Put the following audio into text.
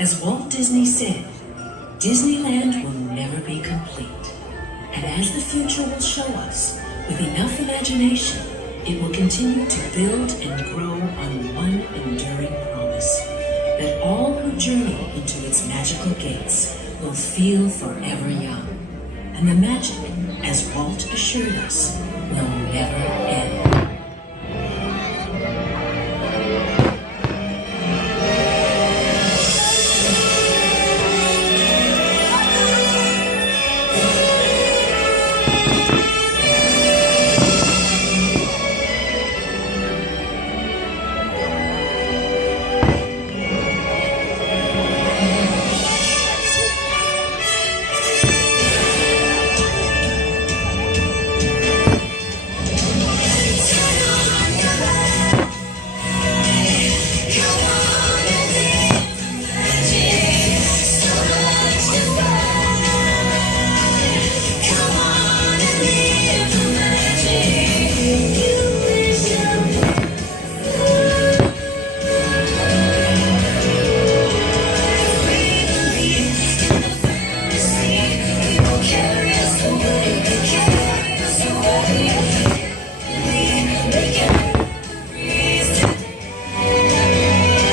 As Walt Disney said, Disneyland will never be complete. And as the future will show us, with enough imagination, it will continue to build and grow on one enduring promise, that all who journey into its magical gates will feel forever young. And the magic, as Walt assured us, will never end.